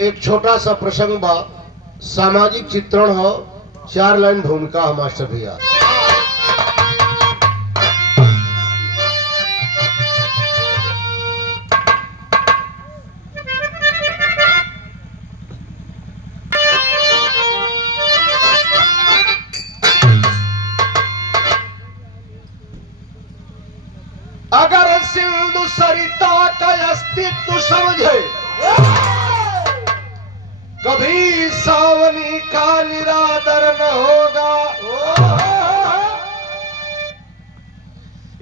एक छोटा सा प्रसंग बा, सामाजिक चित्रण हो, 4 लाइन भूमिका है मास्टर भैया। अगर सिंधु सरिता का अस्तित्व समझे, कभी सावनी का निरादर न होगा।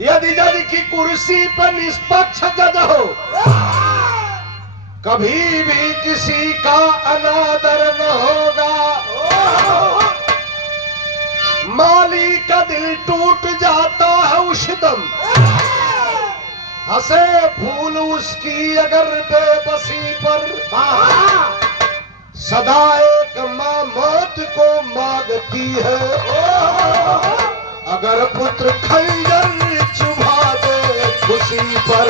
यदि जज की कुर्सी पर निष्पक्ष जज हो, कभी भी किसी का अनादर न होगा। माली का दिल टूट जाता है उस दम, हंसे फूल उसकी अगर बेबसी पर। सदा एक मां मौत को मांगती है, अगर पुत्र खंजर चुभा दे खुशी पर।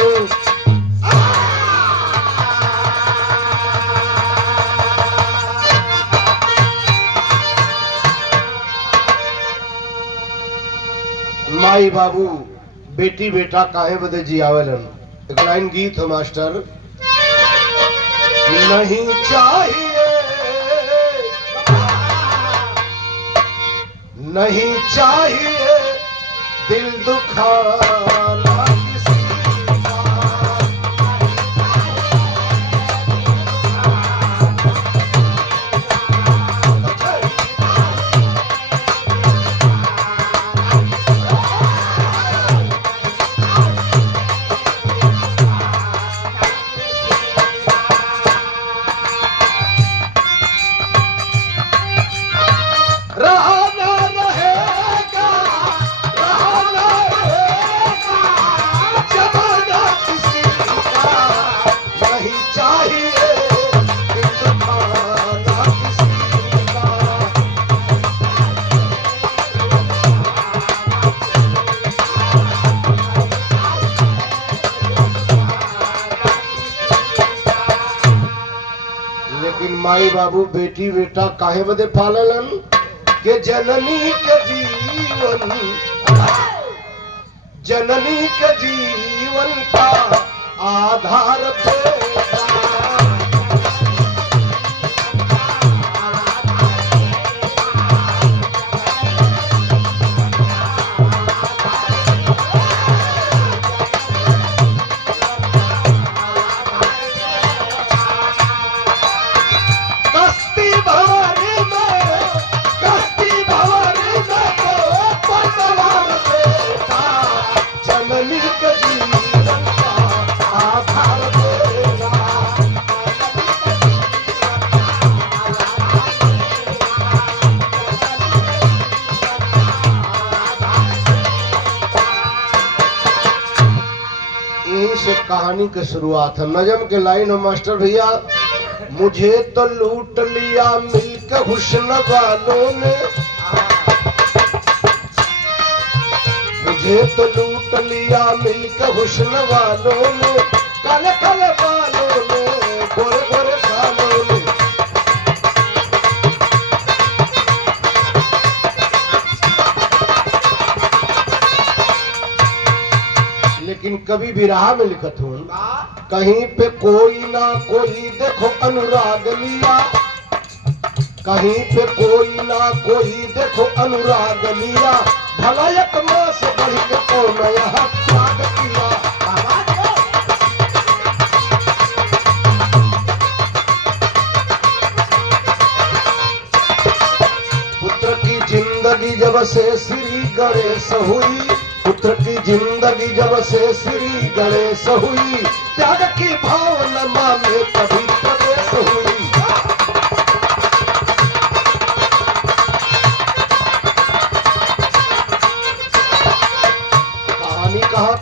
माई बाबू बेटी बेटा काहे बदे जियावलन। एक लाइन गीत है मास्टर। नहीं चाहिए, नहीं चाहिए दिल दुखाना किसी का। माई बाबू बेटी बेटा काहे बदे पाललन के जननी के जीवन, जननी के जीवन का आधार बेटा। कहानी की शुरुआत है। नजम के लाइन हो मास्टर भैया। मुझे तो लूट लिया मिलकर हुस्न वालों ने, मुझे तो लूट लिया मिलकर हुस्न वालों ने, काले काले बालों ने, गोरे गोरे बालों ने। लेकिन कभी भी राह में लिखत हूं, कहीं पे कोई ना कोई देखो अनुराग लिया, कहीं पे कोई ना कोई देखो अनुराग लिया, भला एक मां से बढ़ के कौन यहाँ त्याग किया। पुत्र की जिंदगी जब से श्री गणेश हुई, पुत्र की जिंदगी जब से श्री गणेश हुई, त्याग की भावना मां में कभी प्रवेश हुई। कहानी कहाँ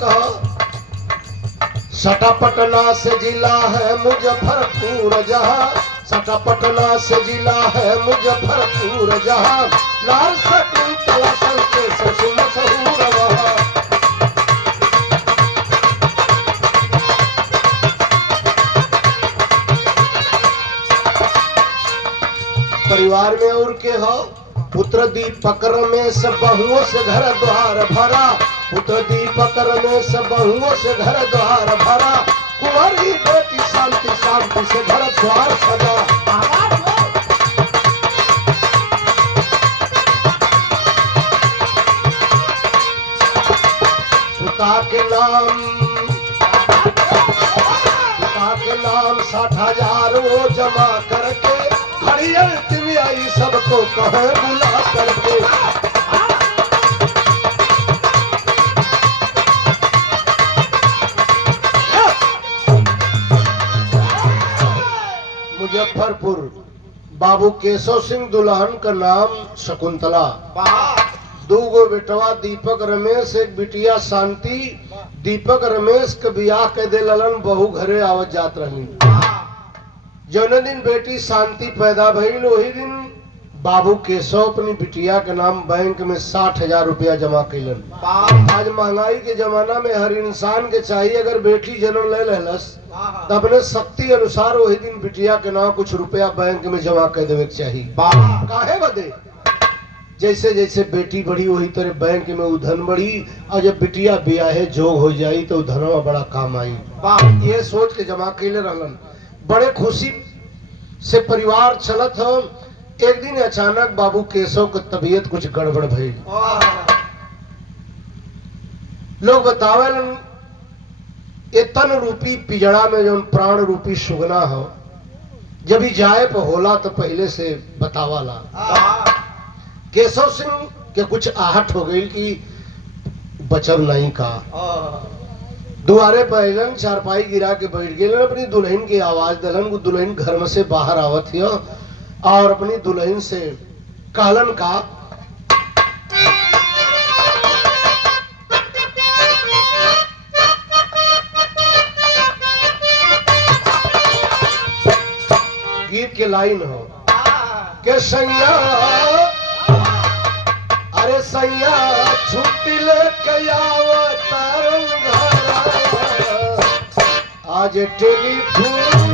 सटा पटना से जिला है मुजफ्फरपुर जहाँ, सटा पटना से जिला है मुजफ्फरपुर जहाँ, लाल शकुंतला संके ससुर मशहूर वहाँ। परिवार में और के हो पुत्र दीपक रमेश बहुओं से घर द्वार भरा, पुत्र दीपक रमेश बहुओं से घर द्वार भरा, कुंवारी बेटी शांति शांति से घर द्वार सजा। पिता के नाम 60,000 वो जमा करके घड़ियल तिमी आई सबको कहे बुला करके। मुजफ्फरपुर बाबू केशव सिंह दुल्हन का नाम शकुंतला, 2 गो बेटवा दीपक रमेश, एक बिटिया शांति। दीपक रमेश के बियाह के दे ललन बहू घरे आवत जात रही। जौने दिन बेटी शांति पैदा भइल वही दिन बाबू केशव अपनी बिटिया के नाम बैंक में 60,000 रुपया जमा कैलन। आज महंगाई के जमाना में हर इंसान के चाहिए अगर बेटी जन्म ले लेलस तो अपने शक्ति अनुसार वही दिन बिटिया के नाम कुछ रुपया बैंक में जमा कर देवे के चाहिए। काहे बदे? जैसे जैसे बेटी बढ़ी वही तरह बैंक में उ धन बढ़ी, और जब बिटिया ब्याहे जोग हो जाई तो धनवा बड़ा काम आई। ये सोच के जमा कैले रहलन। बड़े खुशी से परिवार चलत हो। एक दिन अचानक बाबू केशव की तबीयत कुछ गड़बड़ भई। लोग बतावेलन ये तन रूपी पिजड़ा में जो प्राण रूपी सुगना हो जब ही जाए पे होला तो पहले से बतावाला। केशव सिंह के कुछ आहट हो गई कि बचब नहीं का। दुआरे पर चारपाई गिरा के बैठ गए, अपनी दुल्हन की आवाज दलन। वो दुल्हन घर में से बाहर आवत थी और अपनी दुल्हन से कहलन का गीत के लाइन हो के सैया, अरे सैया छुट्टी लेके आवतारन घर, आज टेलीफोन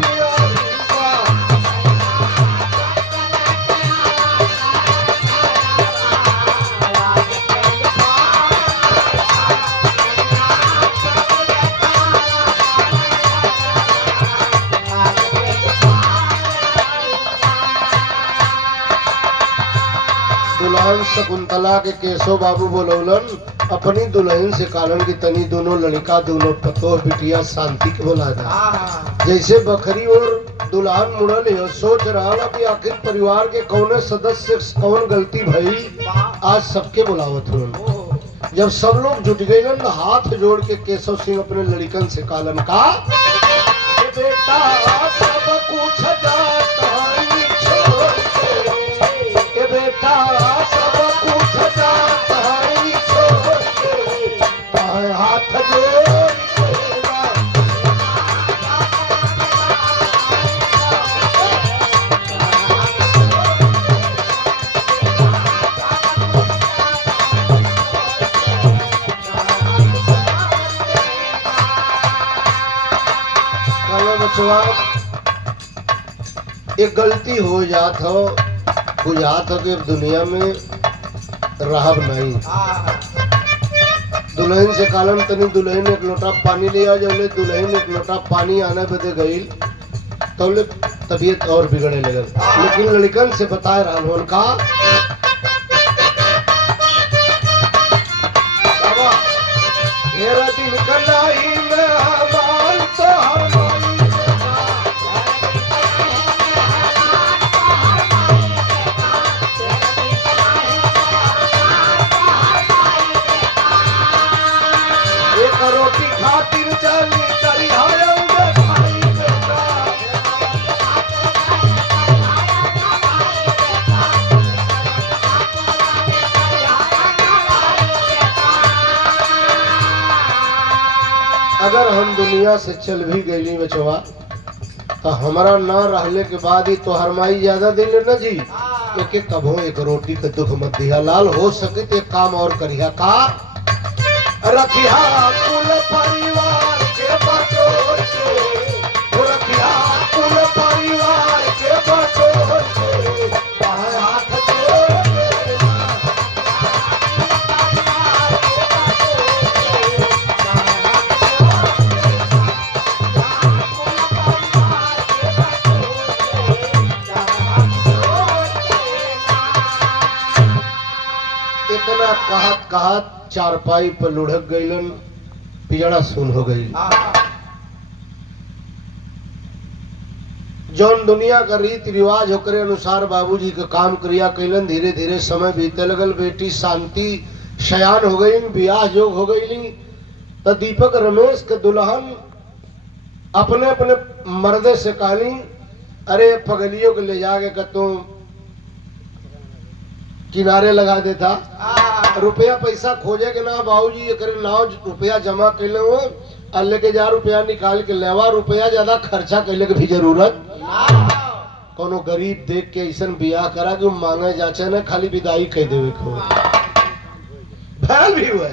दुल्हन शकुंतला के केशव बाबू बोलौलन अपनी दुल्हन से कालन की तनी दोनों लड़का दोनों पतो बिटिया शांति के बोला था। जैसे बकरी और दुल्हन मुड़ल है सोच रहा कि आखिर परिवार के कौन सदस्य कौन गलती भई, आज सबके बुलावत हो। जब सब लोग जुट गए ना हाथ जोड़ के केशव सिंह अपने लड़कन से कालन का बेटा सब कुछ जाता है छोड़ के, बेटा सब कुछ जाता है छोड़ के, हाथ जोड़ एक गलती हो जात हो बुझात हो कि दुनिया में रहब नहीं। दुल्हन से कालन तनी दुल्हन एक लोटा पानी लिया, जब ले दुल्हन एक लोटा पानी आने बदे गई तो तबीयत और बिगड़े लगल। लेकिन लड़कन से बताए रहा उनका बाबा मेरा दिन कलाई में हमाल तो हमारी रोटी खातिर चली करी अगर हम दुनिया से चल भी गई बचवा तो हमारा ना रहले के बाद ही तो हरमाई ज्यादा दिल न जी। एक कभो एक रोटी के दुख मत दिया लाल, हो सके तो एक काम और करिया का रखिया कुल परिवार के बटोर के, रखिया कुल परिवार के बटोर के, कहत कहत चारपाई पर लुढ़क गईलन, पिजड़ा सुन हो गई। जौन दुनिया का रीति रिवाज होकरे अनुसार बाबूजी के काम क्रिया कैलन। धीरे धीरे समय बीते लगल, बेटी शांति शयान हो गई, ब्याह जोग हो गई। तो दीपक रमेश के दुल्हन अपने अपने मर्दे से कहली, अरे पगलियों को ले जाके का तुम किनारे लगा देता, रुपया पैसा खोजे के ना बाबूजी ये करे नाव रुपया जमा कैले हो और लेके जा रुपया निकाल के लेवा, रुपया ज्यादा खर्चा कैले के भी जरूरत कोनो गरीब देख के ऐसा बियाह करा कि मांगे जाचे ना, खाली विदाई कह देवे को भैल भी हुआ।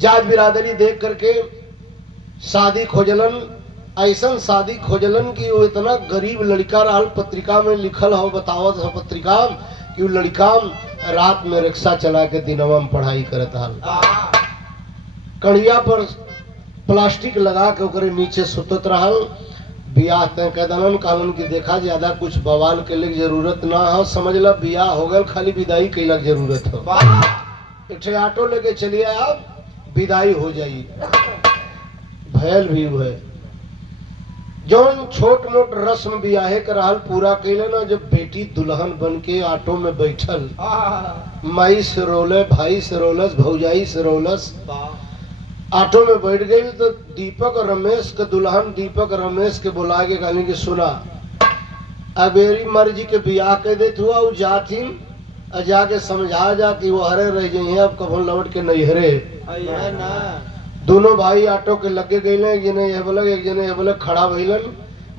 जात बिरादरी देख करके शादी खोजलन, ऐसा शादी खोजलन कि वो इतना गरीब लड़का रहा। पत्रिका में लिखल हो, बतावत हो पत्रिका कि वो लड़का रात में रिक्शा चला के दिनवा में पढ़ाई करत हल, कड़िया पर प्लास्टिक लगा के ओकरे नीचे सुतत रहल। बियाह तय कह दलन, कहलन कि देखा ज्यादा कुछ बवाल के लिए जरूरत ना हो, समझ ला बियाह हो गल, खाली विदाई कैला जरूरत हो। एक ऑटो लेके चलिए आप, विदाई हो जाई। भैल भी हुए जौन छोट मोट रस्म बियाहे के रहल पूरा कैले ना। जब बेटी दुल्हन बन के ऑटो में बैठल, माई से रोले, भाई से रोलस, भौजाई से रोलस, ऑटो में बैठ गई। तो दीपक रमेश के दुल्हन दीपक रमेश के बुला के कहली कि सुना, अब मेरी मर्जी के बियाह कह दे हुआ, वो जाथिन जाके समझा जा कि वो हरे रह जाइए, अब कभो लौट के नहीं हरे। दोनों भाई ऑटो के लगे गए, एक जने ये बोले, एक जने ये बोले, खड़ा भइलन।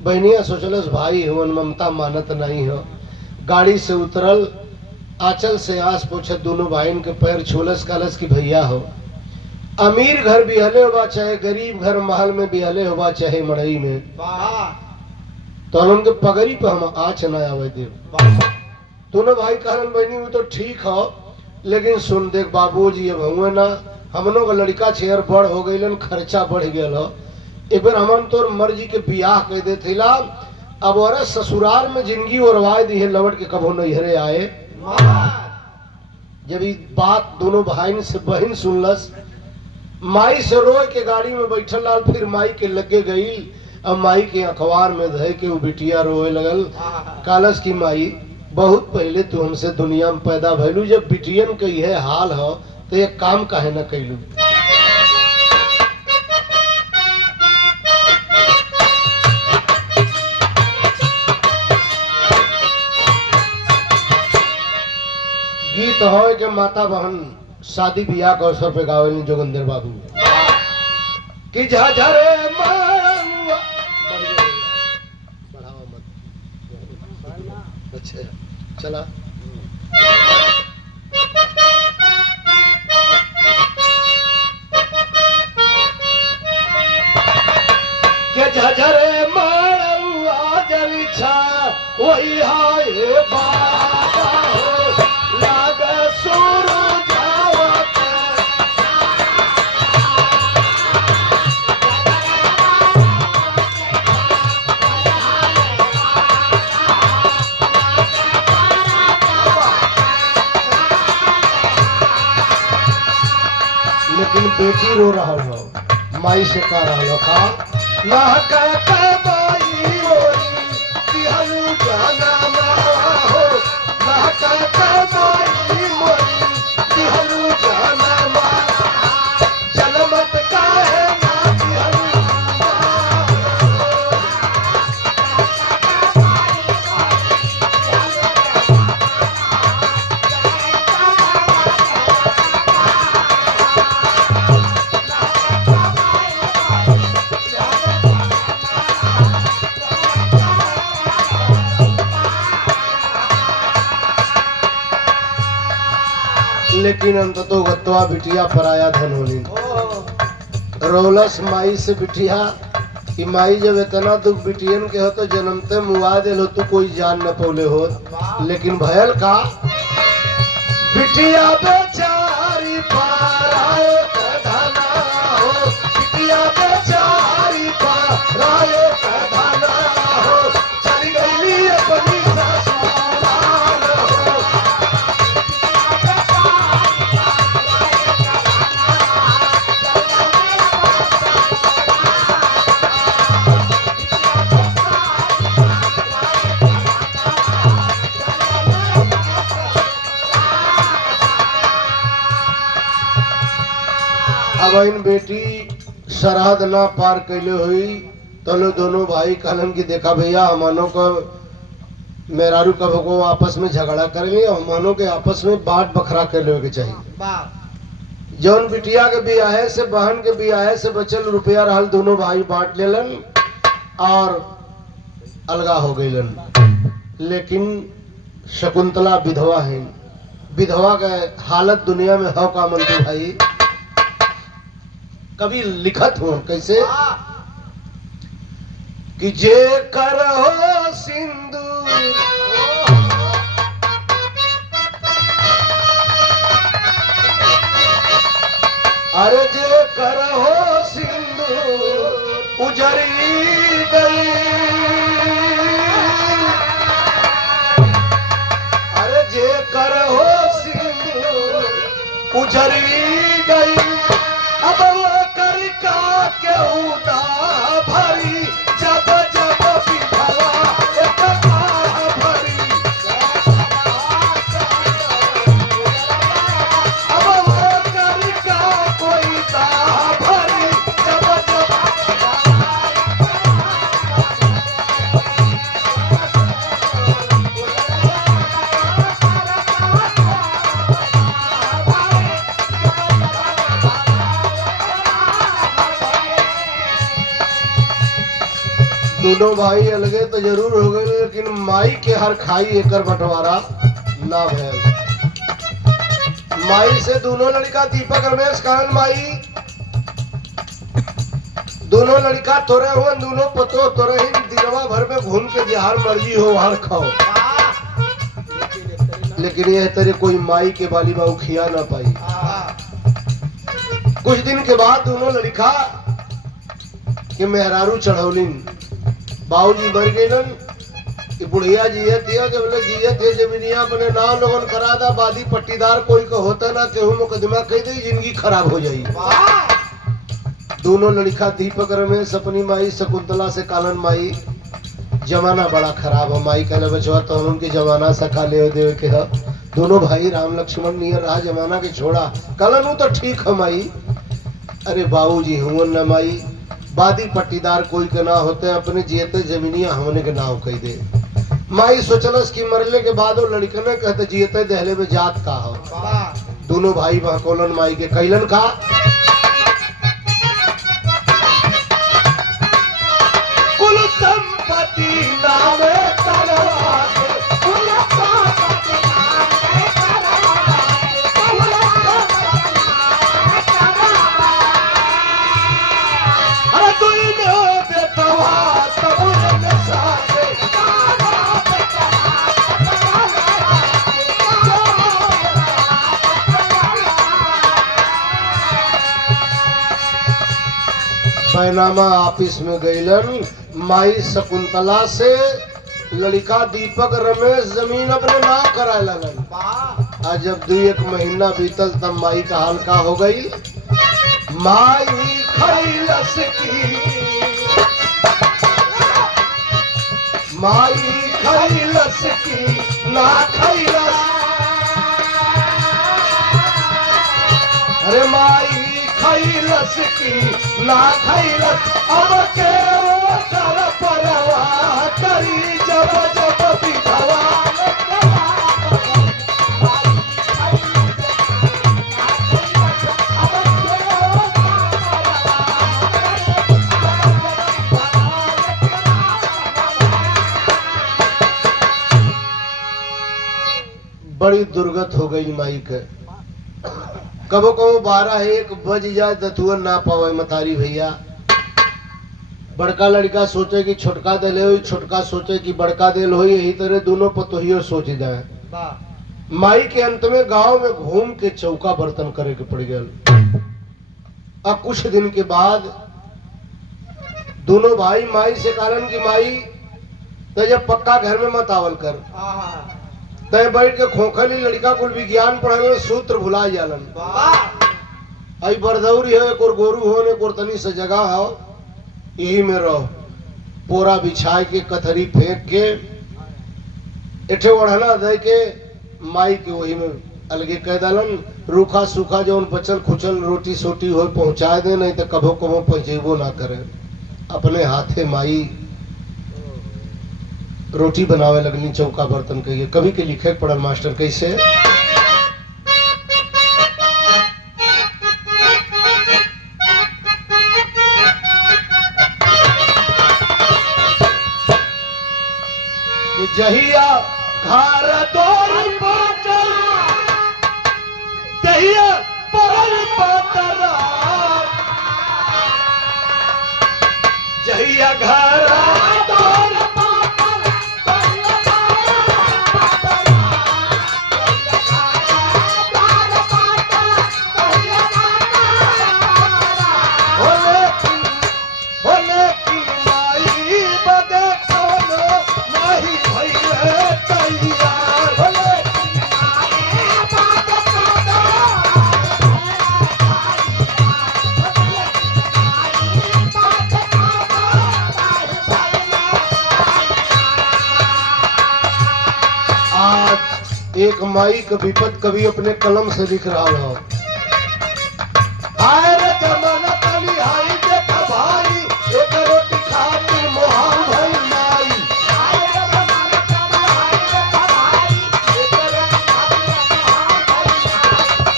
बहनिया सोचलस भाई हुवन, ममता मानत नहीं हो। गाड़ी से उतरल, आंचल से आस पोछत दोनों भाईन के पैर छुलस, कहलस कि भैया हो, अमीर घर बिहले होबा चाहे गरीब घर महल में बिहले होबा चाहे मड़ई में, तो उनके पगड़ी पे हम आँच न आवे देव। दोनों भाई कहलन बहनी वो तो ठीक हो, लेकिन सुन देख बाबूजी अब हुए ना, हमनों का लड़का छेर बड़ हो गई, खर्चा बढ़ गया हो, एक बार हमन तोर मर्जी के बियाह कह दे थिला। अब अरे ससुराल में जिंदगी ओरवाए दी है, लौट के कभो नैहरे आए। जब ये बात दोनों भाई से बहन सुनलस, माई से रोए के गाड़ी में बैठल लाल, फिर माई के लगे गई। अब माई के अखबार में धय के वो बिटिया रोए लगल, कालस की माई बहुत पहले तू हमसे दुनिया में पैदा भैलू, जब बिटियन के यह हाल हो तो एक काम काहे न कैलू। गीत हो के माता बहन शादी ब्याह के अवसर पे गावेली जोगिंदर बाबू कि झझरे मारंगा, बढ़ावा मत, अच्छा चला। के झझरे मारंगा जली छा वही हाय बाबा हो, लागे सुरु जावत लेकिन बेटी रो रहा हो, माई से कह रहा हो का ना का बाई होई तिहनु जाना मावा हो, ना का बाई मोई तिहनु जाना मावा, जनमत काहे ना तिहनु लेकिन अंततो गत्वा बिटिया पराया धन होली। रोलस माई से बिटिया कि माई जब इतना दुख बिटियन के हो तो जन्मते मुआ दिल हो, तू कोई जान न पौले हो। लेकिन भयल का बिटिया बेचारी पाराए धना हो, बिटिया बेचारी पाराए धना हो, चली गई अपनी ससुराल हो। अब बेटी सरहद ना पार कैले हुई तो लो दोनों भाई कहलन की देखा भैया हमानो को मेहरारू कब को आपस में झगड़ा करेंगे हमानो के आपस में बाट बखरा कर ले के चाहिए। जौन बिटिया के बियाहे से बहन के बियाहे से बचल रुपया रहल दोनों भाई बांट लेलन और अलगा हो गईलन। लेकिन शकुंतला विधवा है, विधवा के हालत दुनिया में हो का मन तो भाई कभी लिखत हो कैसे कि जे कर हो सिंदूर अरे जे कर हो सिंदूर उजरी गई अरे जे कर हो सिंदूर उजरी गई अब वो कर का के उदा भरी जब जब विधवा एक आह भरी अब वो कर का कोई दाह भरी जब जब दोनों भाई अलगे तो जरूर हो गए लेकिन माई के हर खाई एकर बंटवारा ना भैल। माई से दोनों लड़का दीपक रमेश कारण माई दोनों लड़का तोरे हुए दोनों पतो तोरे ही दिनवा भर में घूम के जहार मर्जी हो हर खाओ लेकिन यह तेरे कोई माई के बाली बाऊ खिया ना पाई। कुछ दिन के बाद दोनों लड़का के मेहरारू चढ़ौलिन बाबूजी मर गए बुढ़िया जिये थे जब बोले जिये थे जमीनिया अपने नाम लोगन करा था बादी पट्टीदार कोई का होता ना केहू मुकदमा कह दे जिंदगी खराब हो जाई। दोनों लड़का दीपक रमेश अपनी माई शकुंतला से कालन माई जमाना बड़ा खराब है माई कहले बचवा तो उनके जमाना सखा ले देवे के है। दोनों भाई राम लक्ष्मण नियर रहा जमाना के छोड़ा कालन तो ठीक है माई। अरे बाबूजी हुआ न माई बादी पट्टीदार कोई के ना होते अपने जियते जमीनिया हमने के नाव कह दे। माई सोचलस कि मरले के बाद वो लड़कने कहते जियते दहले में जात का हो। दोनों भाई बहकोलन माई के कैलन का कुल संपत्ति नामे बैनामा ऑफिस में गईलन माई शकुंतला से लड़का दीपक रमेश जमीन अपने नाम कराए लगन। आज जब 2-1 महीना बीतल तब माई का हाल का हो गई। माई खैलस की माई खैलस की ना खैलस अरे माई खैलस की ना खैलस अब के वो कर परवाह करी जब जब विधवा बड़ी दुर्गत हो गई माई के। कबो कबो 12-1 बज जाए दतुअन ना पावे मतारी भैया। बड़का लड़का सोचे कि छोटका दिल हो छोटका सोचे कि बड़का दिल हो यही तरह दोनों पतोहियों सोच जाए। माई के अंत में गांव में घूम के चौका बर्तन करे के पड़ गया। अब कुछ दिन के बाद दोनों भाई माई से कारण की माई तो जब पक्का घर में मत आवल कर तय बैठ के खोखली लड़का कुल विज्ञान पढ़े सूत्र भुला जालन। आई बरदौरी है एक और गोरू हो ने कोरतनी से जगह हो यही में रहो पोरा बिछाए के कथरी फेंक के एठे ओढ़ना दे के माई के वही में अलगे कह दलन रूखा सूखा जो बचल खुचल रोटी सोटी हो पहुंचा दे, नहीं तो कभो कभो पहुंचेबो ना करे। अपने हाथे माई रोटी बनावे लगनी चौका बर्तन के। कभी के लिखे पड़ल मास्टर कैसे जहिया घर दौर पाटल तहिया पर पाटला, जहिया घर दौर पाटल तहिया होले की माई बदे कोनो नहीं भइले तैयार। होले आज एक माई का विपत कवि अपने कलम से लिख रहा हो। आए रे जमाना तली हाई देखा भाई, एक रोटी खातिर मोहाल भई माई। आए रे जमाना तली हाई देखा भाई, एक रोटी खातिर मोहाल भई माई।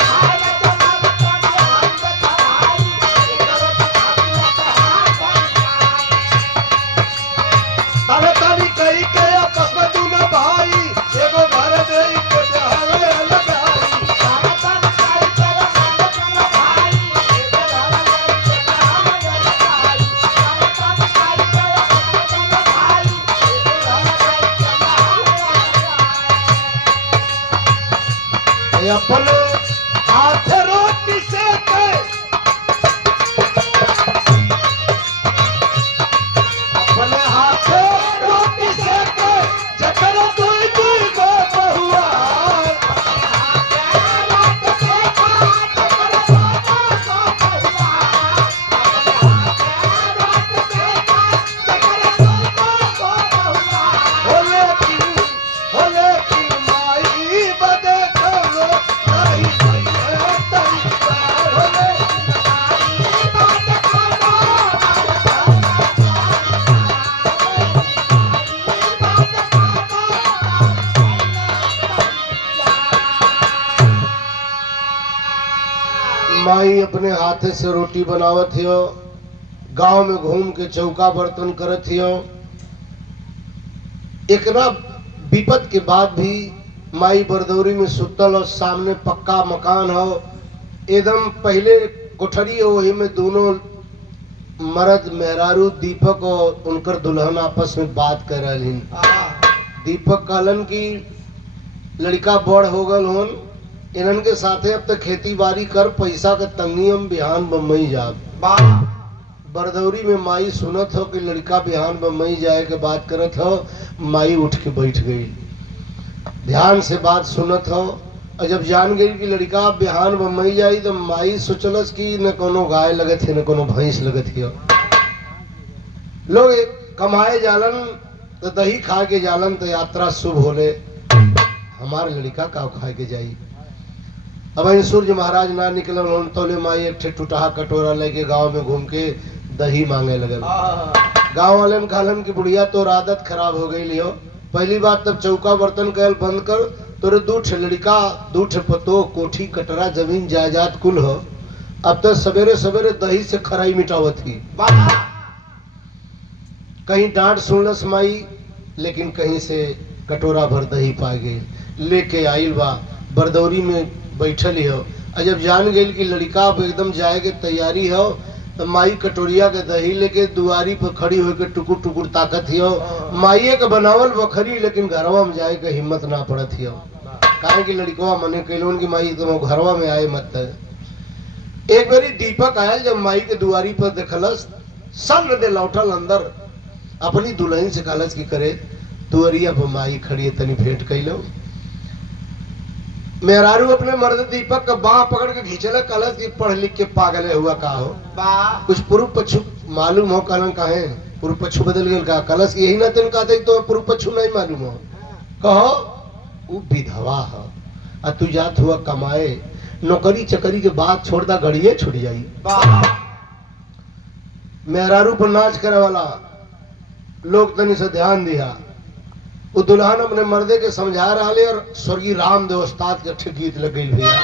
आए रे जमाना तली हाई देखा भाई, एक रोटी खातिर मोहाल भई माई। तले तली कई के आपस में दूना भाई, एगो घर दे के जहावे लगाई। तले तली कई के आपस में दूना भाई, एगो घर दे के जहावे लगाई। तले तली कई के आपस में दूना भाई, एगो घर दे के जहावे लगाई। अपने हाथ रोटी सेके, अपने हाथ रोटी सेके, जकर दुई दुई गो बहुआ। होले की माई बदे कोनो नहीं भइले तैयार। होले माई अपने हाथे से रोटी बनावत हियो, गांव में घूम के चौका बर्तन करत हियो। एकरा विपत के बाद भी माई बरदौरी में सुतल और सामने पक्का मकान हो, एकदम पहले कोठरी हो, वही में दोनों मर्द मेहरारू दीपक और उनकर दुल्हन आपस में बात कर रही। दीपक कहलन की लड़का बड़ हो गल होन, इनन के साथे अब तक खेती बाड़ी कर, पैसा का तंगी, हम बिहान बम्बई जाब। बरदौरी में माई सुनत हो कि लड़का बिहान बम्बई जाए के बात करत हो। माई उठ के बैठ गई, ध्यान से बात सुनत हो, और जब जान गई कि लड़का बिहान बम्बई जाई तो माई सोचलस कि न कोनो गाय लगत है न कोनो भैंस लगत है। लोग कमाए जालन तो दही खा के जालन तो यात्रा शुभ होले, हमारे लड़का का खाए के जाई। अब सूर्य महाराज ना निकल तोले माई एक टूटा कटोरा लेके गांव में घूम के दही मांगे लगल। गांव वाले ने कहलन की बुढ़िया तो आदत खराब हो गई लियो, पहली बात तब चौका बर्तन कहल बंद कर, तोरे दूठ लड़का दूठ पतो कोठी कटरा जमीन जायदाद कुल हो, अब तो सवेरे सवेरे दही से खराई मिटावत ही। कहीं डांट सुनलस माई, लेकिन कहीं से कटोरा भर दही पा गई, लेके आइल बा बरदौरी में बैठल ही हो। और जब जान गई कि लड़का अब एकदम जाए के तैयारी हो, तो माई कटोरिया के दही लेके दुआरी पर खड़ी होकर टुकुर टुकुर ताकत ही हो। माइये के बनावल बखरी, लेकिन घरवा में जाए के हिम्मत ना पड़त ही हो, काहे कि लड़कवा मने कैलोन की माई तुम घरवा में आए मत। एक बारी दीपक आयल, जब माई के दुआरी पर देखलस, सन दे लौटल अंदर, अपनी दुल्हन से कहलस की करे दुआरिया पर माई खड़ी है, तनी भेंट कैलो। मेहरारू अपने मर्द दीपक का बाह पकड़ के खींचल, कलश की पढ़ लिख के पागल हुआ का हो, कुछ पूर्व पक्षु मालूम हो, कलन काहे पूर्व पक्षु बदल गए का, कलश यही ना तेन कहते तो पूर्व पक्षु नहीं मालूम हो, कहो वो विधवा हो, तू जात हुआ कमाए, नौकरी चकरी के बाद छोड़ता गड़िए छुट जाई। मेहरारू पर नाच करे वाला लोग तनी से ध्यान दिया। वो दुल्हन अपने मर्दे के समझा रहा ले और स्वर्गीय रामदेव उस्ताद के ठीक गीत लग गई भैया।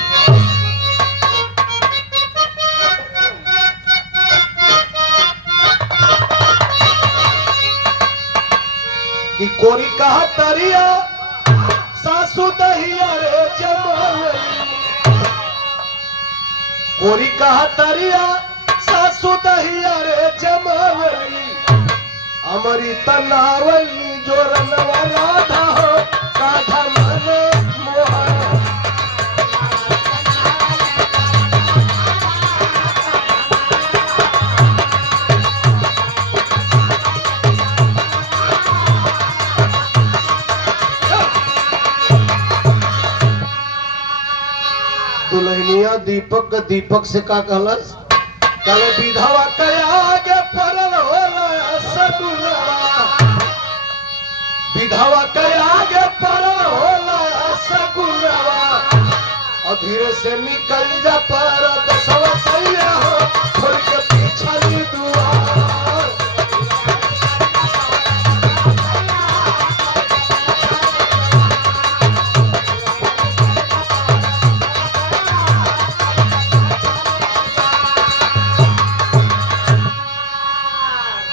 कि कोरी कहा तरिया सासू दहिया रे जमावली, कोरी कहा तरिया सासू दहिया रे जमावली, अमरी तनावली जो रनवा राधा हो राधा मन मोहन। दुल्हनिया दीपक दीपक से का कहलस, कल विधवा कया के परल होला सगुनवा, विधवा कया के परल होला सगुनवा, और धीरे से निकल जा पर दसवा सैया हो छोड़ के पिछली दुआर।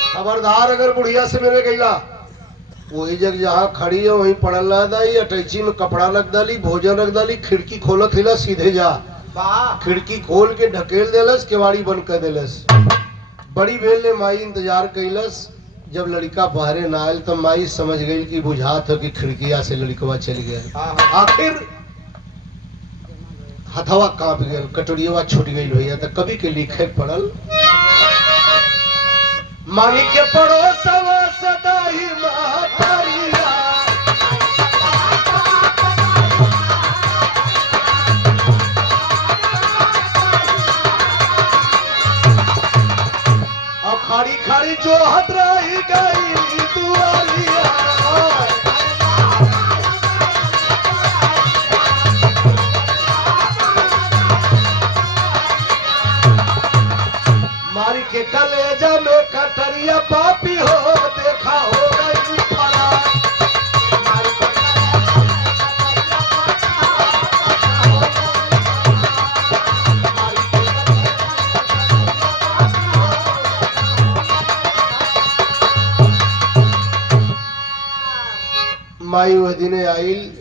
खबरदार अगर बुढ़िया से मेरे गईला वही जगह जहाँ खड़ी है वहीं पड़ल रह दाई, अटैची में कपड़ा रख डाली, भोजन रख डाली, खिड़की खोलत हिला सीधे जा। खिड़की खोल के ढकेल देलस, केवाड़ी बंद कर देलस। बड़ी बेल ने माई इंतजार कैलस। जब लड़का बाहरे ना आयल तब माई समझ गई कि बुझात हो कि खिड़किया से लड़कवा चल गया। आखिर हथवा कांप गया, कटोरिया छूट गई भैया। तो कभी के लिखे पड़ल, मानी के पड़ोसवा सदा ही महतरिया, और खाड़ी खाड़ी जो हट रही गई दुआलिया, मारी के कलेजा में कटरिया पापी हो देखा हो गई फरार। माई वह दिने आइल,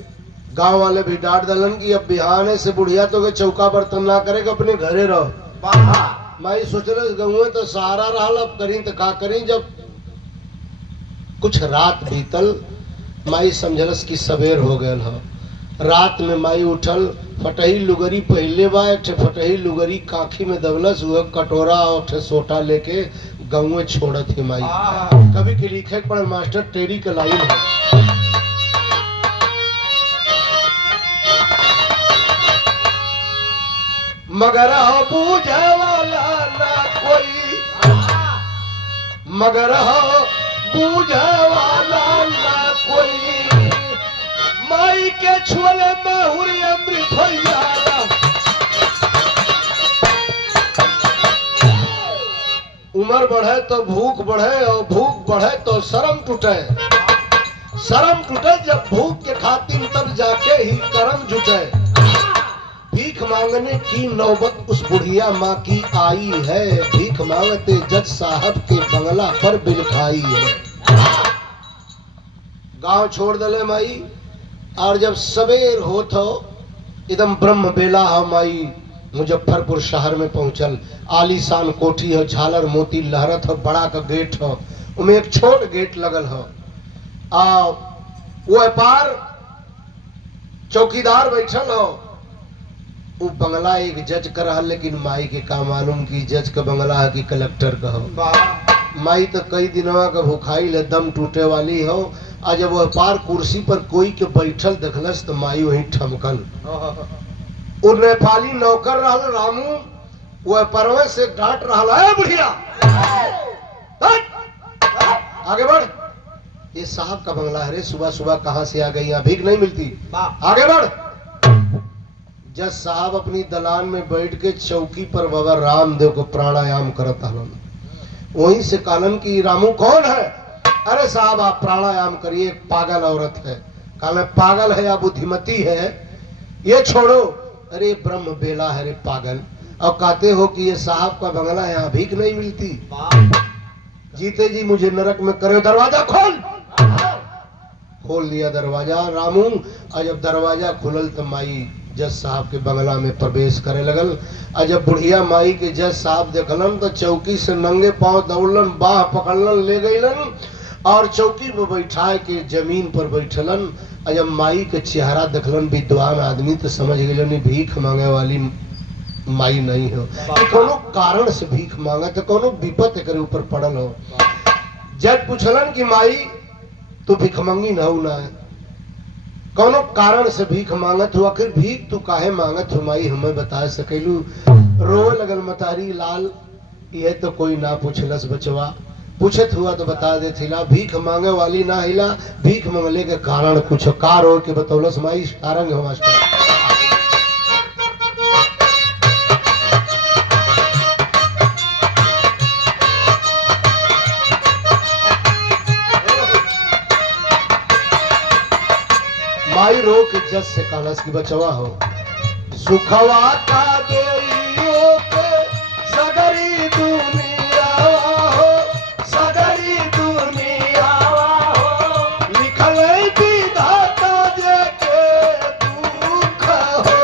गांव वाले भी डांट दलन कि अब बिहाने से बुढ़िया तो के चौका बर्तन ना करेगा, अपने घरे रहो। माई सोचल गहुए तो सहारा रहल, अब करी तो का करी। जब कुछ रात बीतल, माई समझलस कि सवेर हो गयल हो। रात में माई उठल, फटही लुगरी पहले बा, एक फटही लुगरी काखी में दबलस, वह कटोरा और सोटा लेके गहुए छोड़त है माई। कभी के लिखे पड़ मास्टर टेरी के लाइन है, मगर हो बूझे वाला ना कोई, मगर हो बूझे वाला ना कोई, माई के छोले में हुरी अमृत भैया। उम्र बढ़े तो भूख बढ़े, और भूख बढ़े तो शर्म टूटे। शर्म टूटे जब भूख के खातिर, तब जाके ही कर्म जुटे। भीख मांगने की नौबत उस बुढ़िया माँ की आई है, भीख मांगते जज साहब के बंगला पर बिल खाई है। गांव छोड़ दले माई, और जब सवेर होत हो एकदम ब्रह्म बेला हो, माई मुजफ्फरपुर शहर में पहुंचल। आलीशान कोठी हो, झालर मोती लहरत हो, बड़ा का गेट हो, उनमें एक छोट गेट लगल हो। वो पार चौकीदार बैठल हो। वो बंगला एक जज का रहा, लेकिन माई के का मालूम कि जज का बंगला है कि कलेक्टर का हो। माई तो कई दिनवा का भूखाई ले दम टूटे वाली हो। आज जब वह पार कुर्सी पर कोई के बैठल देखलस तो माई वहीं ठमकल। वो नेपाली नौकर रहल रामू, वह परवे से डांट रहा है, बुढ़िया आगे बढ़, ये साहब का बंगला है रे, सुबह सुबह कहाँ से आ गई, यहाँ भीख नहीं मिलती, आगे बढ़। जज साहब अपनी दलान में बैठ के चौकी पर बाबा रामदेव को प्राणायाम करता हलन। वहीं से कालन की रामू कौन है? अरे साहब आप प्राणायाम करिए, एक पागल औरत है। काले पागल है या बुद्धिमती है ये छोड़ो। अरे ब्रह्म बेला है रे पागल। और कहते हो कि ये साहब का बंगला यहाँ भीख नहीं मिलती। जीते जी मुझे नरक में करे, दरवाजा खोल दिया दरवाजा रामू। और जब दरवाजा खुलल तो माई जज साहब के बंगला में प्रवेश करे लगल। और जब बुढ़िया माई के जज साहब देखलन तो चौकी से नंगे पांव दौड़लन, बाह पकड़लन, ले गईलन और चौकी पर बैठा के जमीन पर बैठलन। और जब माई के चेहरा देखलन विद्वान आदमी तो समझ गए भीख मांगे वाली माई नहीं हो, कोनो कारण से भीख मांगा तो कोनो विपत के ऊपर पड़ल हो। जज पूछलन कि माई तू भिखमंगी न हो ना है, कोनो कारण से भीख मांगत हो, आखिर भीख तू काहे मांगत हो माई हमें बता सकेलू? रोए लगल मतारी लाल, यह तो कोई ना पूछलस बचवा, पूछत हुआ तो बता दे थिला। भीख मांगे वाली ना हिला, भीख मांगले के कारण कुछ कार हो के बतौलस माई। सारंग हो मास्टर। माई रो के जज से कहलस की बचवा हो, सुखवा का देइयो के सगरी दुनिया हो, सगरी दुनिया हो, लिखल विधाता जे के दुख हो।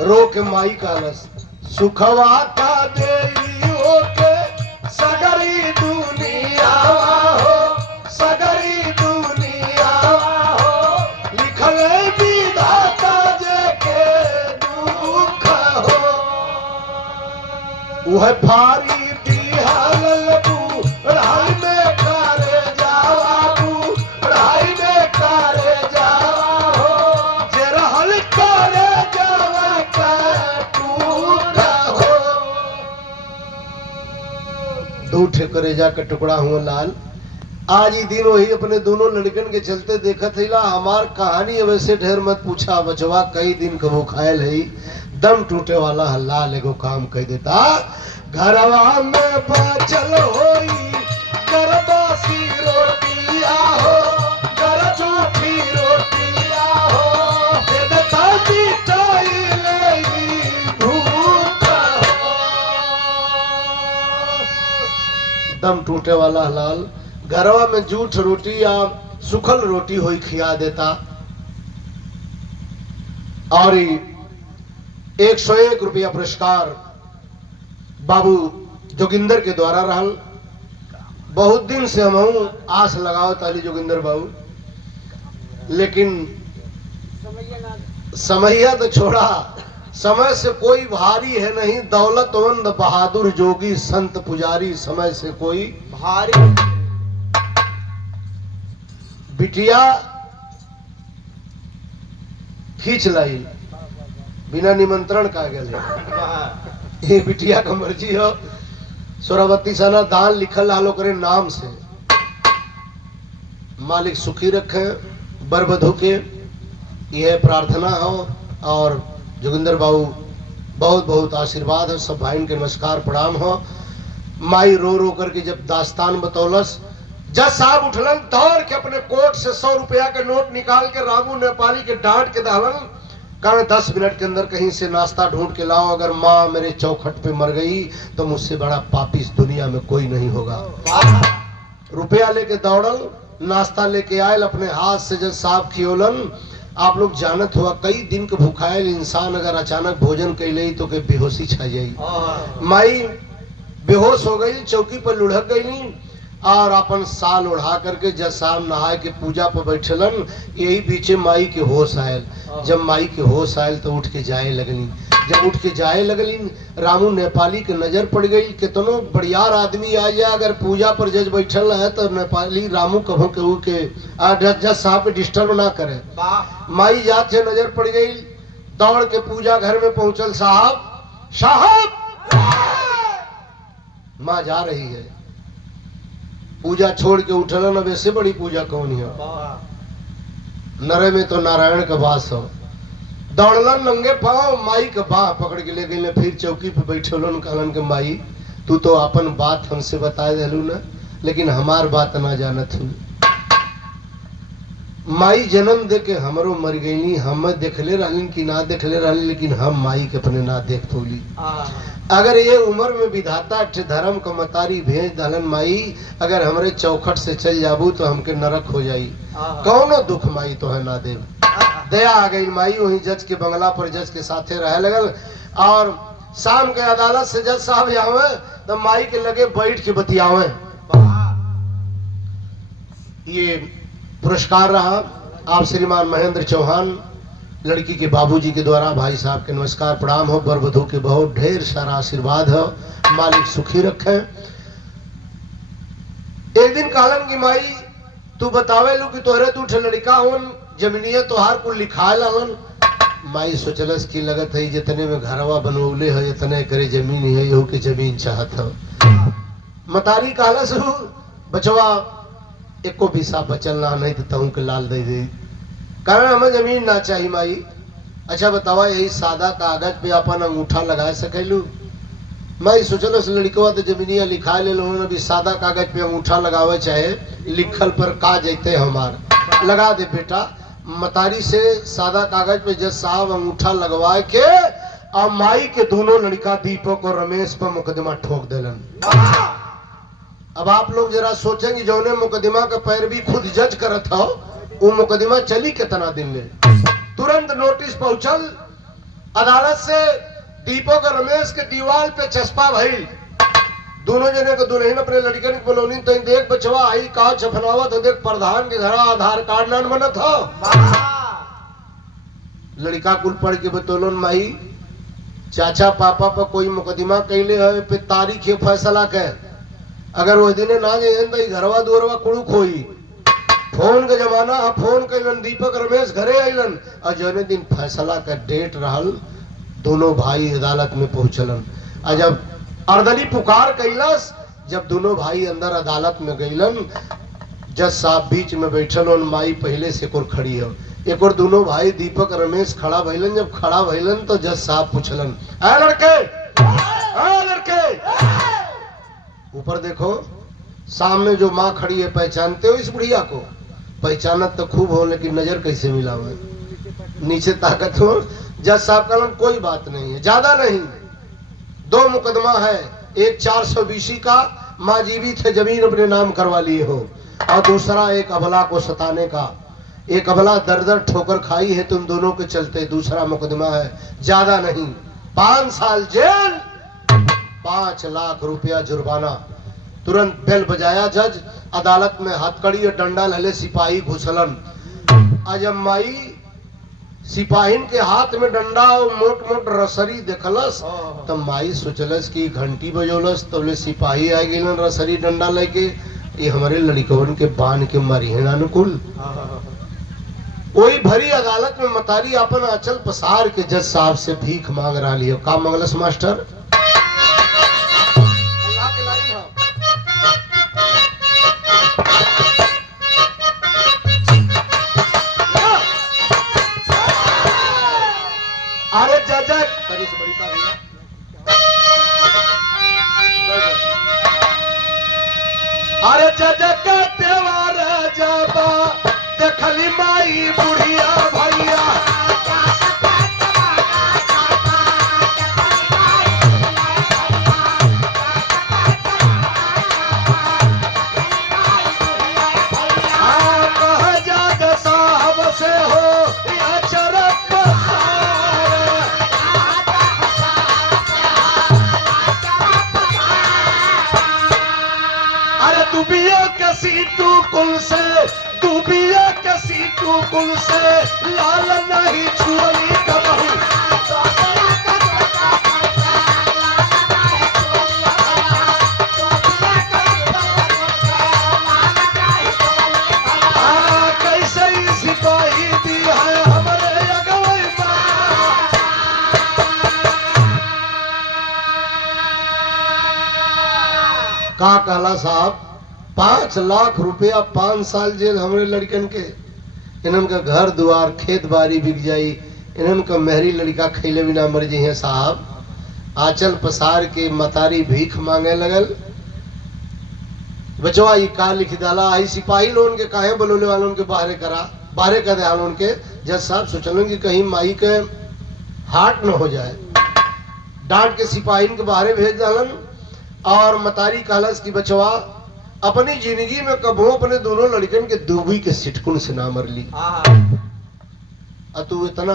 रो के माई कालस, सुखवा का देइयो के सगरी दुनिया हो, सगरी दुनिया हो, लिखल विधाता जे के दुख हो। वह फारी दिहल बुढ़ाई में करे जावा, बुढ़ाई में करे जावा हो, जे रहल करे दो ठेकरेजा का टुकड़ा हुआ लाल। आज ही दिन वही अपने दोनों लड़कन के चलते देखा था। हमार कहानी वैसे ढेर मत पूछा बचवा, कई दिन का वो खायल है, दम टूटे वाला हल्ला एगो काम कह देता। घरवा में बचल होई गरबासी रोटिया हो, गरजूठी रोटिया हो, दे देता मिठाई ले भूख हो। दम टूटे वाला हलाल घरवा में जूठ रोटी या सुखल रोटी होई खिया देता। और 101 रुपया पुरस्कार बाबू जोगिंदर के द्वारा रहल। बहुत दिन से हम आस लगाओ ताली जोगिंदर बाबू, लेकिन समैया तो छोड़ा, समय से कोई भारी है नहीं। दौलतमंद बहादुर जोगी संत पुजारी समय से कोई भारी। बिटिया खींच लाई बिना निमंत्रण का गए। ये बिटिया का मर्जी हो। सोरावती साना दान लिखल हालो करे नाम से। मालिक सुखी रखे बर बधू के, यह प्रार्थना हो। और जोगिंदर बाबू बहुत बहुत आशीर्वाद है। सब भाई के नमस्कार प्रणाम हो। माई रो रो करके जब दास्तान बतौलस, जज साहब उठलन, दौड़ के अपने कोट से 100 रुपया के नोट निकाल के रामू नेपाली के डांट के दहलन। कारण 10 मिनट के अंदर कहीं से नाश्ता ढूंढ के लाओ, अगर माँ मेरे चौखट पे मर गई तो मुझसे बड़ा पापी इस दुनिया में कोई नहीं होगा। रुपया लेके दौड़ल, नाश्ता लेके आयल, अपने हाथ से जज साहब खियोलन। आप लोग जानत हुआ कई दिन के भूखायल इंसान अगर अचानक भोजन कैले तो के बेहोशी छा जाई। माई बेहोश हो गई, चौकी पर लुढ़क गई और अपन साल उड़ा करके जज साहब नहाए के पूजा पर बैठलन। यही बीचे माई के होश आयल। जब माई के होश आयल तो उठ के जाए लगली। जब उठ के जाए लगली, रामू नेपाली के नजर पड़ गई। कितनो बढ़ियार आदमी आ जाए, अगर पूजा पर जज बैठल है तो नेपाली रामू कभो के जज साहब के डिस्टर्ब ना करे। माई जात से नजर पड़ गई, दौड़ के पूजा घर में पहुंचल। साहब साहब माँ जा रही है। पूजा छोड़ के उठलन, अब ऐसे बड़ी पूजा कौन है? नरे में तो नारायण का वास हो। दौड़लन नंगे पाँव, माई का बाह पकड़ के ले गई। फिर चौकी पे बैठलन, कहलन के माई तू तो अपन बात हमसे बता देलू ना, लेकिन हमार बात ना जानत हूँ। माई जन्म दे के हमरो मर गईनी, हम देखले रहलिन कि ना देखले रहलिन, लेकिन हम माई के अपने ना देख पौली। अगर ये उम्र में विधाता धर्म का मतारी भेज दलन माई, अगर हमरे चौखट से चल जाबू तो हमके नरक हो जाई। कौनो दुख माई तो है ना देव। दया आ गई माई। वही जज के बंगला पर जज के साथे रह लगल, और शाम के अदालत से जज साहब आवे तो माई के लगे बैठ के बतियावे। ये पुरस्कार रहा आप श्रीमान महेंद्र चौहान, लड़की के बाबूजी के द्वारा। भाई साहब के नमस्कार प्रणाम हो। वर वधू के बहुत ढेर सारा आशीर्वाद हो, मालिक सुखी रखे। एक दिन कहलन की माई तू बतावे लू कि तोहरे तू लड़का होन, जमीनिया तोहार को लिखा लालन। माई सोचलस की लगत है जितने में घरवा बनवले है इतने करे जमीन है, यहू के जमीन चाहत हो। मतारी कहलस बचवा एको पैसा बचल ना, नहीं तो तहू के लाल दे दे, कारण हमें जमीन ना चाहिए माई। अच्छा बतावा यही सादा कागज पे अपन अंगूठा लगा सकेलू? माई सोचलस लड़कवा तो जमीनिया लिखा ले लो, अभी सादा कागज पे अंगूठा लगावे चाहे लिखल पर का जैते हमार, लगा दे बेटा। मतारी से सादा कागज पे जज साहब अंगूठा लगवा के और माई के दोनों लड़का दीपक और रमेश पर मुकदमा ठोक देलन। अब आप लोग जरा सोचेंगे जौने मुकदमा का पैरवी खुद जज करत हो, वो मुकदमा चली कितना दिन ले। तुरंत नोटिस पहुंचल अदालत से, दीपक और रमेश के दीवार पे चस्पा भइल। दोनों जने को दुल्हन अपने लड़कन के बोलौनी तो देख बचवा आई का छफनावत हो, देख प्रधान के घर आधार कार्ड ना बनत हो। लड़का कुल पढ़ के बतौलन माई चाचा पापा पर कोई मुकदमा कैले है पे तारीख फैसला के, अगर वो दिन ना जाए तो घरवा दुअरवा कुड़ू खोई। फोन का जमाना है, फोन कैलन, दीपक रमेश घरे आइलन, और जौने दिन फैसला का डेट रहल दोनों भाई अदालत में पहुंचलन। और जब अर्दली पुकार कैलस, जब दोनों भाई अंदर अदालत में गईलन, जज साहब बीच में बैठल और माई पहले से एक खड़ी हो। एक और दोनों भाई दीपक रमेश खड़ा भइलन। जब खड़ा भइलन तो जज साहब पूछलन, ऐ लड़के, ऐ लड़के, ऊपर देखो सामने जो माँ खड़ी है, पहचानते हो इस बुढ़िया को? पहचानत तो खूब हो, लेकिन नजर कैसे मिलावे? नीचे ताकत हो। जज साहब कहलन कोई बात नहीं है, ज्यादा नहीं, 2 मुकदमा है, एक 420 का माँ जीवित है जमीन अपने नाम करवा लिए हो, और दूसरा एक अबला को सताने का। एक अबला दर दर ठोकर खाई है तुम दोनों के चलते, दूसरा मुकदमा है, ज्यादा नहीं, 5 साल जेल, 5 लाख रुपया जुर्माना। तुरंत बेल बजाया जज, अदालत में हथकड़ी और डंडा लले सिपाही घुसलन। अजब माई सिपाहीन के हाथ में डंडा और मोट मोट रसरी देखलस, तब माई सोचलस कि घंटी बजौलस तो ले सिपाही आ गए रसरी डंडा लेके, ये हमारे लड़कवन के बांध के मारी है अनुकूल। वही भरी अदालत में मतारी अपन अचल पसार के जज साहब से भीख मांग रहा लियो। का मंगलस मास्टर? अरे जज अरे जज का त्योहार जाबा देखली माई बुढ़िया भैया, कह जज साहब से हो या चरप दुबिया के सीटू कुल से, दुबिया के सीटू कुल से लाल नहीं छुअली कबहू। कैसे ही सिपाही दी है हमारे अगवई कहला साहब 5 लाख रुपया 5 साल जेल हमरे लड़कन के। इनन का घर द्वार खेत बाड़ी बिक जाई, इनन का मेहरी लड़का खैले बिना मर जाइए साहब। आंचल पसार के मतारी भीख मांगे लगल। बचवा ये का लिख डाला, आई सिपाही लोन के काहे बोलोले वालों के बाहरे करा, बाहरे कर दे लोन के। जज साहब सोचलन कि कहीं माई के हार्ट न हो जाए, डांट के सिपाही के बाहरे भेज डालन। और मतारी कहलस कि बचवा अपनी जिंदगी में कबो अपने दोनों लड़कन के दूबी के सिटकुन से ना मर ली। तू इतना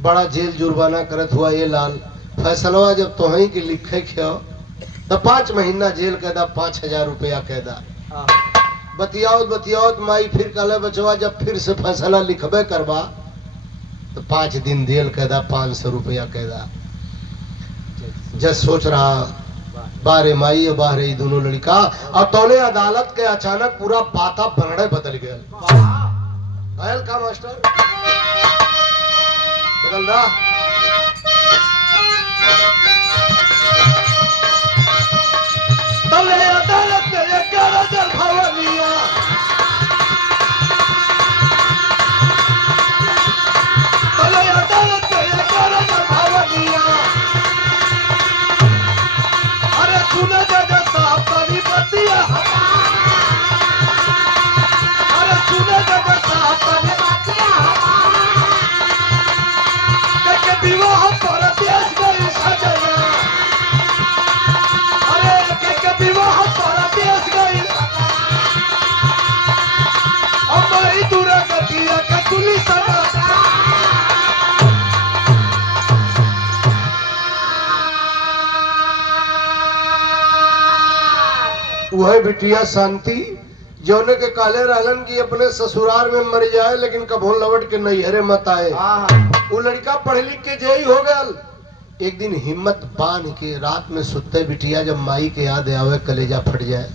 बड़ा जेल जुर्माना करत हुआ ये लाल, फैसलवा जब तोहही के लिखे खो तो 5 महीना जेल कैदा, 5000 रुपया कैदा। बतियाओत बतियाओत माई फिर कहले बचवा जब फिर से फैसला लिखबे करबा तो 5 दिन जेल कैदा, 500 रुपया कैदा। जज सोच रहा बारे माई बाहरे दोनों लड़का। और तोने अदालत के अचानक पूरा बाता बनड़े बदल गया। का मास्टर बदल रहा। तले अदालत में एक गरजल भवनिया, तले अदालत में एक गरजल भवनिया। अरे सुना जज साहब तनी बतिया, अरे सुना जज साहब तनी बतिया। के विवाह पर देश गई सजना, अरे के विवाह पर देश गई। अब ही दूर गतिया के तुली सना। वह बिटिया शांति जौने के काले रहलन की अपने ससुराल में मर जाए लेकिन कभो लौट के नैहरे मत आए। वो लड़का पढ़ लिख के जय हो गया। एक दिन हिम्मत बांध के रात में सुते बिटिया जब माई के याद आवे कलेजा फट जाए।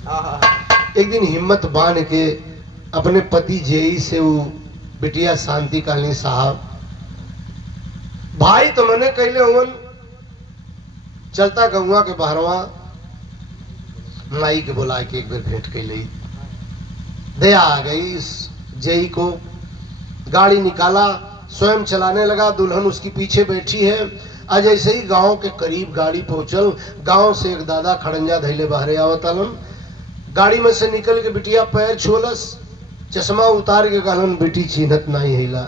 एक दिन हिम्मत बांध के अपने पति जेई से वो बिटिया शांति कहनी साहब भाई तो मने कहले हुवन चलता गौवा के बाहरवा माई के बुला के एक बार भेंट कर ली। दया आ गई जेई को, गाड़ी निकाला, स्वयं चलाने लगा, दुल्हन उसकी पीछे बैठी है। आज ऐसे ही गांव के करीब गाड़ी पहुंचल। गांव से एक दादा खड़ंजा धैले बाहरे आवतलन। गाड़ी में से निकल के बिटिया पैर छुअलस, चश्मा उतार के कहलन बेटी चिन्हत नहीं हिला,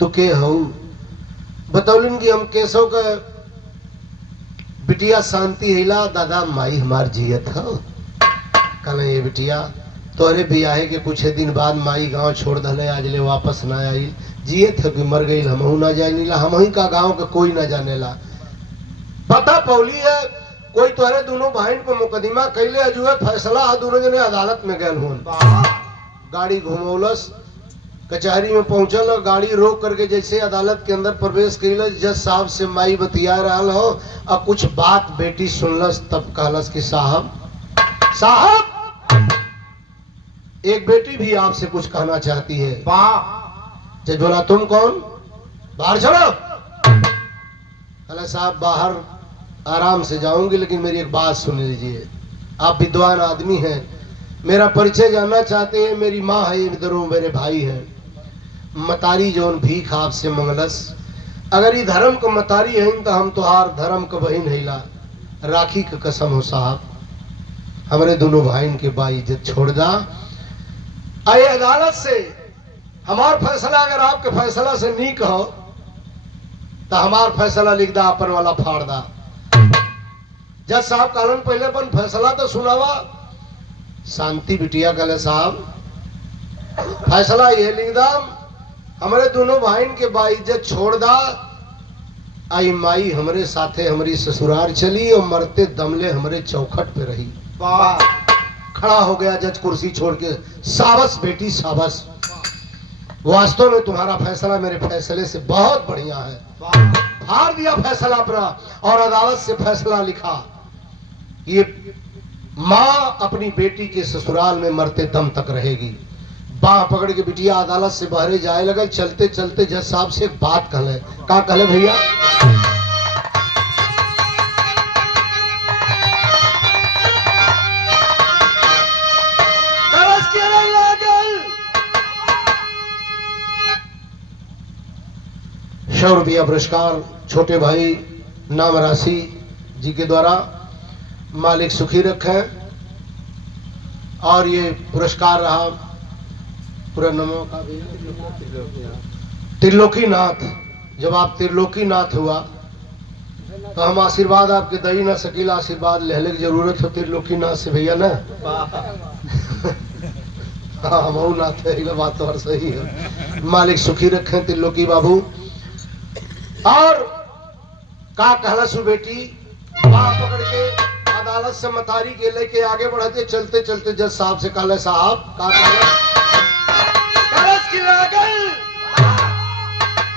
तो के हऊ? बतौलिन कि हम केशव का बिटिया शांति हिला। दादा माई हमार जियत हो। कहना ये बिटिया तोरे बियाहे के कुछ दिन बाद माई गांव छोड़ दले, आज ले वापस ना आई। जिए थे कि मर गई, हमहू ना जाने ला, हम ही का गांव के कोई ना जाने ला। पता पौली है कोई तोरे दोनों बहन को मुकदमा कैले अजुए फैसला दोनों जने अदालत में गए हुन। गाड़ी घुमौलस, कचहरी में पहुंचल और गाड़ी रोक करके जैसे अदालत के अंदर प्रवेश कैल, जज साहब से माई बतिया रहा हो और कुछ बात बेटी सुनलस। तब कहलस कि साहब एक बेटी भी आपसे कुछ कहना चाहती है। जज बोला तुम कौन? बाहर चलो। कहला साहब बाहर आराम से जाऊंगी लेकिन मेरी एक बात सुन लीजिए। आप विद्वान आदमी हैं, मेरा परिचय जानना चाहते हैं। मेरी माँ है, इधरों मेरे भाई हैं। मतारी जौन भीख आपसे मंगलस, अगर ये धर्म को मतारी है तो हम तुहार धर्म को बहन हैला। राखी का कसम हो साहब, हमारे दोनों भाई के बाई इज्जत छोड़ दा। आए अदालत से हमार फैसला अगर आपके फैसला से नहीं कहो तो हमार फैसला लिख दा, अपन वाला फाड़ दा। जज साहब कानून पहले अपन फैसला तो सुनावा। शांति बिटिया कहले साहब फैसला ये लिख दा, हमारे दोनों भाई के बाइज्जत छोड़ दा। आई माई हमारे साथे हमारी ससुराल चली और मरते दमले हमारे चौखट पे रही। खड़ा हो गया जज कुर्सी छोड़ के, साबस बेटी साबस, वास्तव में तुम्हारा फैसला मेरे फैसले से बहुत बढ़िया है। फाड़ दिया फैसला अपना और अदालत से फैसला लिखा, ये माँ अपनी बेटी के ससुराल में मरते दम तक रहेगी। बाह पकड़ के बिटिया अदालत से बाहर जाए लगे। चलते चलते जज साहब से एक बात कहले। का कहले भैया? ₹100 पुरस्कार छोटे भाई नाम राशि जी के द्वारा, मालिक सुखी रखे। और ये पुरस्कार रहा पूरा नमो का भी त्रिलोकीनाथ। जब आप त्रिलोकीनाथ हुआ तो हम आशीर्वाद आपके दई ना सकीला, आशीर्वाद लेने की जरूरत हो त्रिलोकीनाथ से भैया ना। हाँ हम नाथ है, बात तो और सही है। मालिक सुखी रखे त्रिलोकी बाबू। और का कहला सु बेटी बाप पकड़ के अदालत से मतारी के लेके आगे बढ़ते चलते चलते जज साहब से कहले साहब का कागज की लागल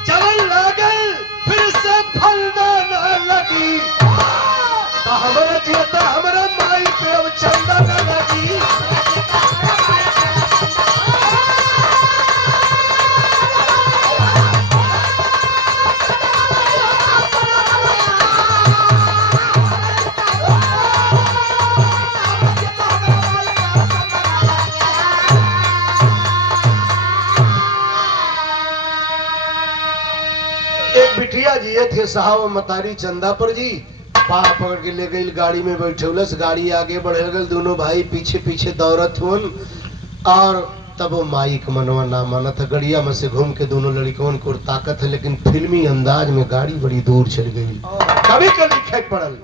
जवन लागल फिर से फलदान लगी तो हमरा जियता हमरा माई पे अब चंदा न लगी। बिटिया जी थे साहब मतारी चंदा पर जी पा पकड़ के ले गई, गाड़ी में बैठौलस, गाड़ी आगे बढ़े गल, दोनों भाई पीछे पीछे दौड़त हुन। और तब वो माई का मनवा ना माना था, गड़िया में से घूम के दोनों लड़कों को ताकत है, लेकिन फिल्मी अंदाज में गाड़ी बड़ी दूर चल गई। कभी कभी खेत पड़ल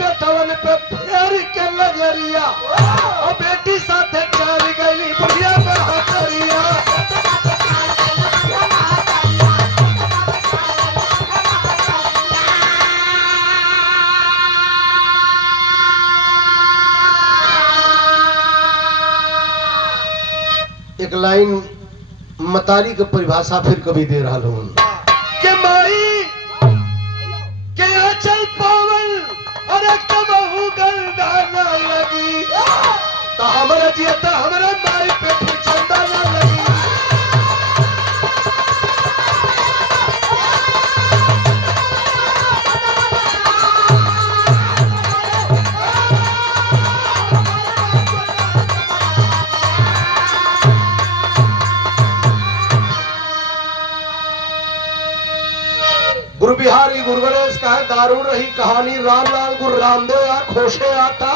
बेटवन पे फेर के नजरिया और बेटी साथे चल गई बुढ़िया पे हथरिया। एक लाइन मतारी की परिभाषा फिर कभी दे रहा हूं कि माई के आंचल पावन और कबहू गंदा न लगी तो हमरा जियता हमरा माई पे फिर चंदा न लगी। गुरु बिहारी गुरु गणेश का है दारुण रही कहानी, राम लाल गुरु रामदेव या खोशे आता।